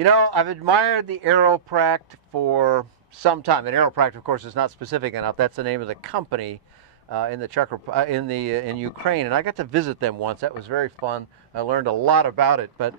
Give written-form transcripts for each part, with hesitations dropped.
You know, I've admired the Aeroprakt for some time. And Aeroprakt, of course, is not specific enough. That's the name of the company in Ukraine, and I got to visit them once. That was very fun. I learned a lot about it, but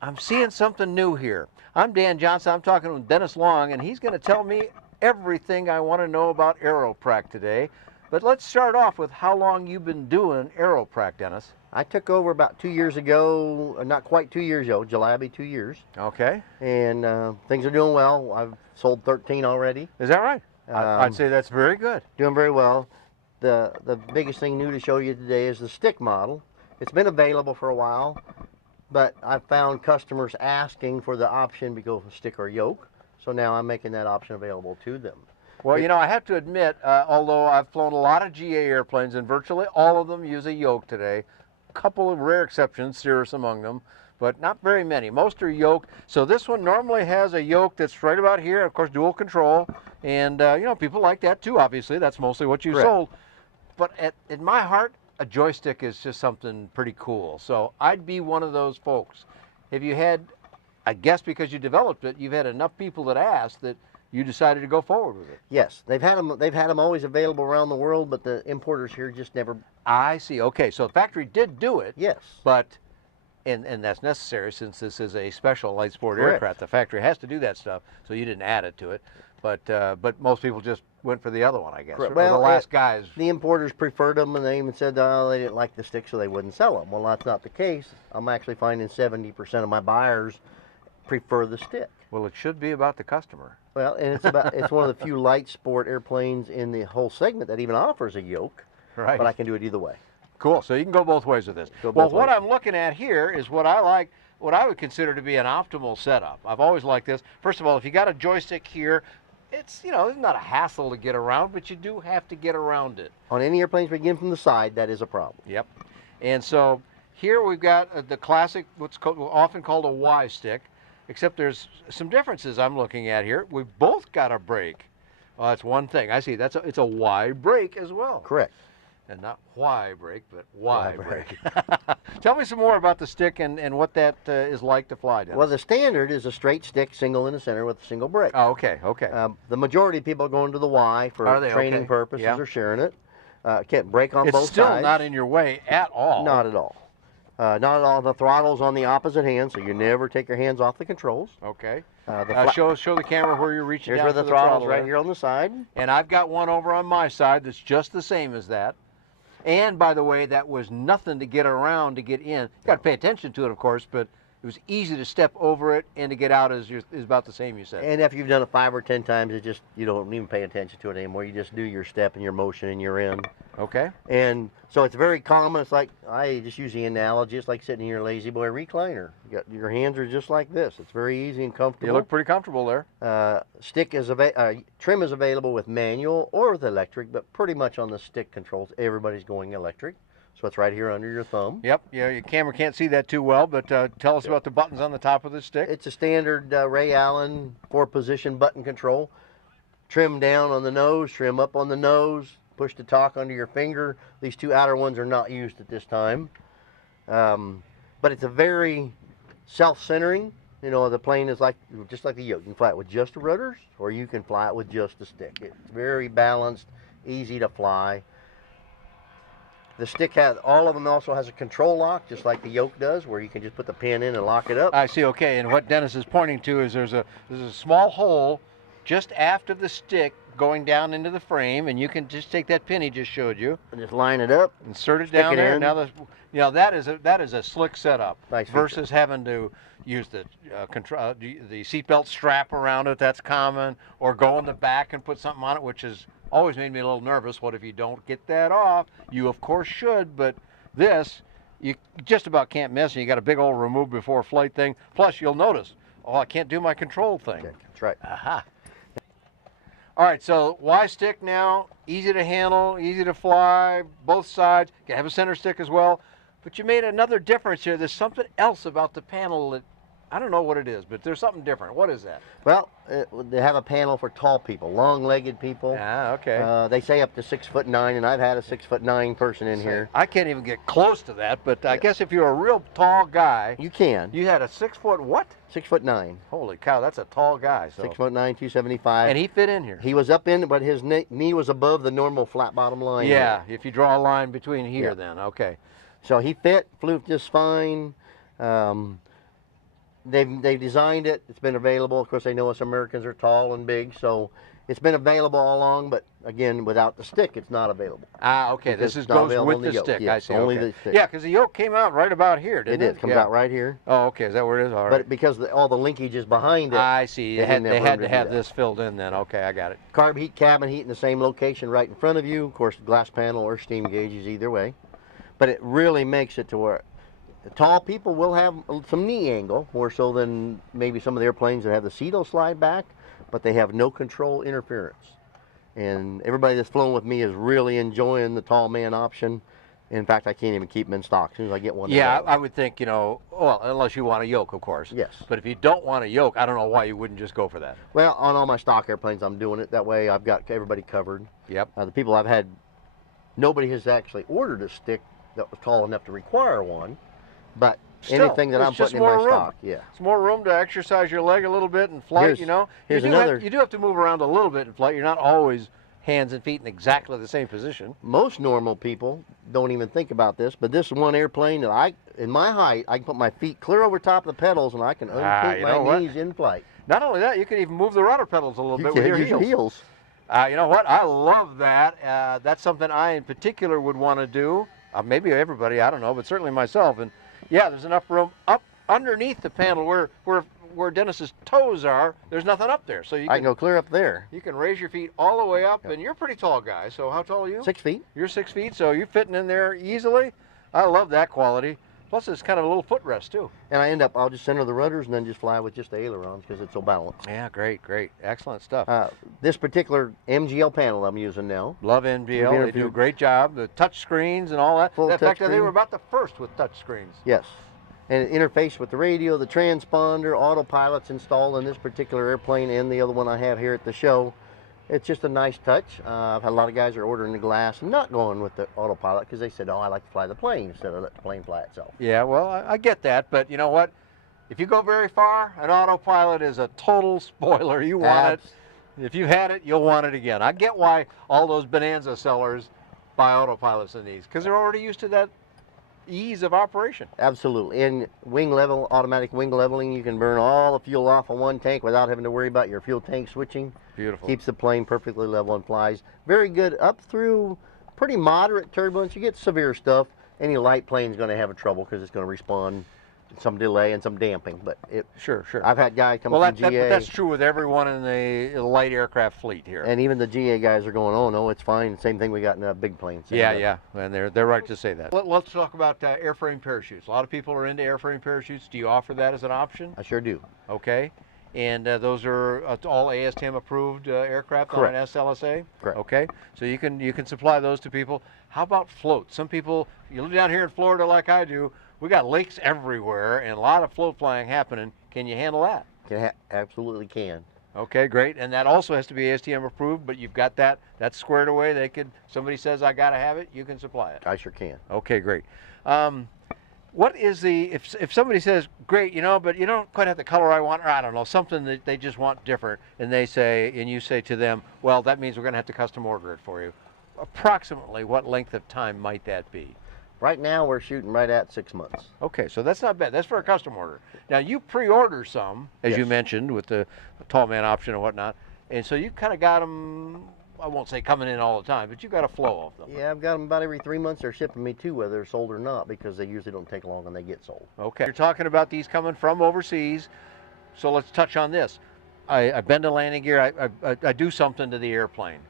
I'm seeing something new here. I'm Dan Johnson. I'm talking with Dennis Long, and he's going to tell me everything I want to know about Aeroprakt today. But let's start off with how long you've been doing Aeroprakt, Dennis. I took over about 2 years ago, not quite 2 years ago. July will be 2 years. Okay. And things are doing well. I've sold 13 already. Is that right? I'd say that's very good. Doing very well. The biggest thing new to show you today is the stick model. It's been available for a while, but I've found customers asking for the option to go stick or yoke. So now I'm making that option available to them. Well, you know, I have to admit, although I've flown a lot of GA airplanes, and virtually all of them use a yoke today, a couple of rare exceptions, Cirrus among them, but not very many. Most are yoke. So this one normally has a yoke that's right about here, of course, dual control. And, you know, people like that too, obviously. That's mostly what you sold. But in my heart, a joystick is just something pretty cool. So I'd be one of those folks. Have you had, I guess because you developed it, you've had enough people that asked that you decided to go forward with it? Yes, they've had them always available around the world, but the importers here just never. I see. Okay, so the factory did do it. Yes. But, and that's necessary since this is a special light sport aircraft. The factory has to do that stuff, so you didn't add it to it. But most people just went for the other one, I guess. Well, the last guys. The importers preferred them, and they even said they didn't like the stick, so they wouldn't sell them. Well, that's not the case. I'm actually finding 70% of my buyers prefer the stick. Well, it should be about the customer. Well, and it's one of the few light sport airplanes in the whole segment that even offers a yoke. Right. But I can do it either way. Cool. So you can go both ways with this. Well, what I'm looking at here is what I would consider to be an optimal setup. I've always liked this. First of all, if you got a joystick here, it's not a hassle to get around, but you do have to get around it. On any airplanes we begin from the side, that is a problem. Yep. And so here we've got the classic, what's often called a Y stick. Except there's some differences I'm looking at here. We've both got a brake. Well, that's one thing. I see. It's a Y brake as well. Correct. And not Y brake, but Y brake. Tell me some more about the stick and what that is like to fly, Dennis. Well, the standard is a straight stick, single in the center with a single brake. Oh, okay, okay. The majority of people are going to the Y for training purposes or sharing it. Can't brake on both sides. It's still not in your way at all. Not at all. Not at all. The throttle's on the opposite hand, so you never take your hands off the controls. Okay. Show the camera where you're reaching down where to the throttle's right here on the side. And I've got one over on my side that's just the same as that. And by the way, that was nothing to get around to get in. You got to pay attention to it, of course, but it was easy to step over it, and to get out is about the same, you said. And after you've done it 5 or 10 times, you don't even pay attention to it anymore. You just do your step and your motion and you're in. Okay. And so it's very common. It's like, I just use the analogy, it's like sitting in your lazy boy recliner. Your hands are just like this. It's very easy and comfortable. You look pretty comfortable there. Trim is available with manual or with electric, but pretty much on the stick controls, everybody's going electric. So it's right here under your thumb. Yep. Yeah, your camera can't see that too well, but tell us about the buttons on the top of the stick. It's a standard Ray Allen 4-position button control. Trim down on the nose, trim up on the nose, push to talk under your finger. These two outer ones are not used at this time. But it's a very self-centering. You know, the plane is just like the yoke. You can fly it with just the rudders, or you can fly it with just the stick. It's very balanced, easy to fly. The stick all of them also has a control lock, just like the yoke does, where you can just put the pin in and lock it up. I see, okay, and what Dennis is pointing to is there's a small hole just after the stick going down into the frame, and you can just take that pin he just showed you. And just line it up. Insert it down there. Now that is a slick setup. Nice versus having to use the seatbelt strap around it, that's common, or go in the back and put something on it, which has always made me a little nervous. What if you don't get that off? You of course should, but this, you just about can't miss, and you got a big old remove before flight thing. Plus you'll notice, oh, I can't do my control thing. Okay, that's right. Aha. All right, so Y stick now, easy to handle, easy to fly, both sides. You can have a center stick as well. But you made another difference here. There's something else about the panel that I don't know what it is, but there's something different. What is that? Well, they have a panel for tall people, long-legged people. Ah, okay. They say up to 6'9", and I've had a 6'9" person in here. I can't even get close to that, but I guess if you're a real tall guy, You can. you had a 6 foot what? 6'9". Holy cow, that's a tall guy. So. 6'9", 275. And he fit in here. He was up in, but his knee was above the normal flat bottom line. Yeah, if you draw a line between here, Yeah. then okay. So he flew just fine. They've designed it. It's been available. Of course, they know us Americans are tall and big, so it's been available all along. But again, without the stick, it's not available. Ah, okay. Because This it's not goes available with on the yoke. stick. Yes, I see. only Okay. the stick. Yeah, because the yoke came out right about here, didn't it? Comes Yeah. out right here. Oh, okay. Is that where it is? All right. But because all the linkage is behind it, I see. they They had didn't have to room to do have that. this filled in then. Okay, I got it. carb heat, cabin heat in the same location right in front of you. Of course, glass panel or steam gauges either way. But it really makes it to where the tall people will have some knee angle, more so than maybe some of the airplanes that have the seat will slide back, but they have no control interference. And everybody that's flown with me is really enjoying the tall man option. In fact, I can't even keep them in stock. As soon as I get one. Yeah, I would think, well, unless you want a yoke, of course. Yes. But if you don't want a yoke, I don't know why you wouldn't just go for that. Well, on all my stock airplanes, I'm doing it. That way I've got everybody covered. Yep. The people I've had, nobody has actually ordered a stick that was tall enough to require one. But Still, anything that it's I'm just putting in my more room. stock, yeah. It's more room to exercise your leg a little bit in flight, Here's you another. do have to move around a little bit in flight. You're not always hands and feet in exactly the same position. Most normal people don't even think about this, but this one airplane that in my height, I can put my feet clear over top of the pedals and I can unpink you know my what? knees in flight. Not only that, you can even move the rudder pedals a little You bit can with your use your heels. You know what? I love that. That's something I, in particular, would want to do. Maybe everybody, I don't know, but certainly myself. And yeah, there's enough room up underneath the panel where Dennis's toes are. There's nothing up there, so I can go clear up there. You can raise your feet all the way up, and you're a pretty tall guy. So how tall are you? 6 feet. You're 6 feet, so you're fitting in there easily. I love that quality. Plus, it's kind of a little footrest too. And I'll just center the rudders and then just fly with just the ailerons because it's so balanced. Yeah, great, excellent stuff. This particular MGL panel I'm using now. Love NGL. They do a great job. The touch screens and all that. Full In fact, touch they screen. were about the first with touch screens. Yes. And it interface with the radio, the transponder, autopilot's installed in this particular airplane and the other one I have here at the show. It's just a nice touch. I've had a lot of guys are ordering the glass and not going with the autopilot because they said, oh, I like to fly the plane instead of let the plane fly itself. Yeah, well, I get that, but you know what? If you go very far, an autopilot is a total spoiler. You want it. If you had it, you'll want it again. I get why all those Bonanza sellers buy autopilots in these because they're already used to that ease of operation. Absolutely. And wing level, automatic wing leveling, you can burn all the fuel off of one tank without having to worry about your fuel tank switching. Beautiful. Keeps the plane perfectly level and flies very good up through pretty moderate turbulence. You get severe stuff, any light plane's going to have a trouble because it's going to respond some delay and some damping. But Sure. I've had guys come Well, from GA. that's true with everyone in the light aircraft fleet here. And even the GA guys are going, oh no, it's fine. Same thing we got in big planes. Yeah, and they're right to say that. Let's talk about airframe parachutes. A lot of people are into airframe parachutes. Do you offer that as an option? I sure do. Okay. And those are all ASTM approved aircraft. Correct. On an SLSA? Correct. Okay. So you can supply those to people. How about floats? Some people, you live down here in Florida like I do, we got lakes everywhere and a lot of float flying happening. Can you handle that? Absolutely can. Okay, great. And that also has to be ASTM approved, but you've got that's squared away. Somebody says I gotta have it, you can supply it. I sure can. Okay, great. What is if somebody says, great, but you don't quite have the color I want, or I don't know, something that they just want different, and you say to them, well, that means we're gonna have to custom order it for you. Approximately what length of time might that be? Right now we're shooting right at 6 months. Okay, so that's not bad. That's for a custom order. Now you pre-order some, as you mentioned, with the tall man option and whatnot, and so you kind of got them, I won't say coming in all the time, but you got a flow of them. Yeah, I've got them about every 3 months. They're shipping me too, whether they're sold or not, because they usually don't take long when they get sold. Okay, you're talking about these coming from overseas, so let's touch on this. I bend a landing gear, I do something to the airplane.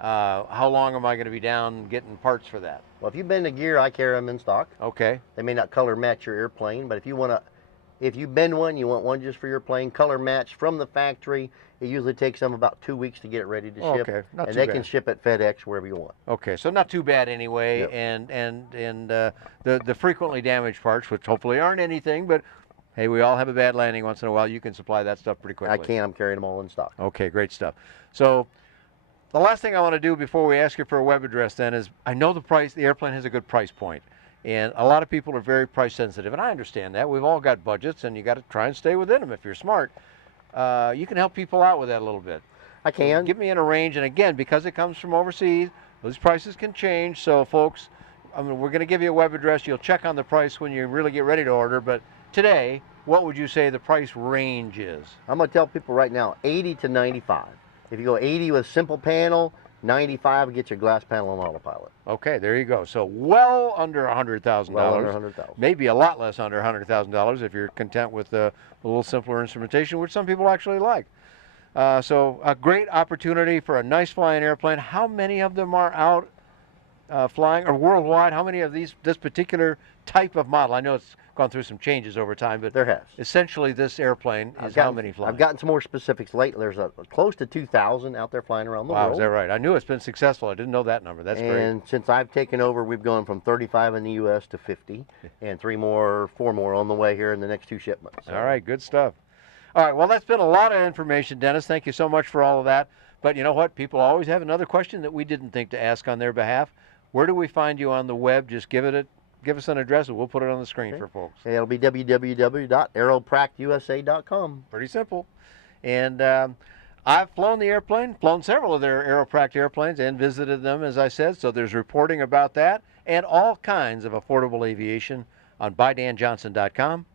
How long am I going to be down getting parts for that? Well, if you bend a gear, I carry them in stock. Okay. They may not color match your airplane, but if you bend one, you want one just for your plane, color match from the factory. It usually takes them about 2 weeks to get it ready to ship. Okay, not and too they bad. can ship at FedEx wherever you want. Okay, so not too bad anyway. Yep. And the frequently damaged parts, which hopefully aren't anything, but Hey, we all have a bad landing once in a while. You can supply that stuff pretty quickly. I can. I'm carrying them all in stock. Okay, great stuff. So the last thing I want to do before we ask you for a web address then is, I know the airplane has a good price point, and a lot of people are very price sensitive, and I understand that. We've all got budgets, and you got to try and stay within them if you're smart. You can help people out with that a little bit. I can. So give me in a range, and again, because it comes from overseas, those prices can change. So folks, I mean, we're going to give you a web address. You'll check on the price when you really get ready to order, but today, what would you say the price range is? I'm going to tell people right now, 80 to 95. If you go 80 with simple panel, 95 will get your glass panel on autopilot. Okay, there you go. So well under $100,000. Well under 100,000. Maybe a lot less under $100,000 if you're content with a little simpler instrumentation, which some people actually like. So a great opportunity for a nice flying airplane. How many of them are out flying, or worldwide? How many of this particular type of model? I know it's gone through some changes over time, but there has. Essentially this airplane is how many flying? I've gotten some more specifics lately. There's close to 2,000 out there flying around the world. Wow, is that right? I knew it's been successful. I didn't know that number. That's great. And since I've taken over, we've gone from 35 in the U.S. to 50, and 4 more on the way here in the next 2 shipments. So. All right, good stuff. All right, well, that's been a lot of information, Dennis. Thank you so much for all of that. But you know what? People always have another question that we didn't think to ask on their behalf. Where do we find you on the web? Just give us an address and we'll put it on the screen for folks. Okay, it'll be www.aeropraktusa.com. Pretty simple. And I've flown the airplane, flown several of their Aeroprakt airplanes and visited them, as I said. So there's reporting about that and all kinds of affordable aviation on BuyDanJohnson.com.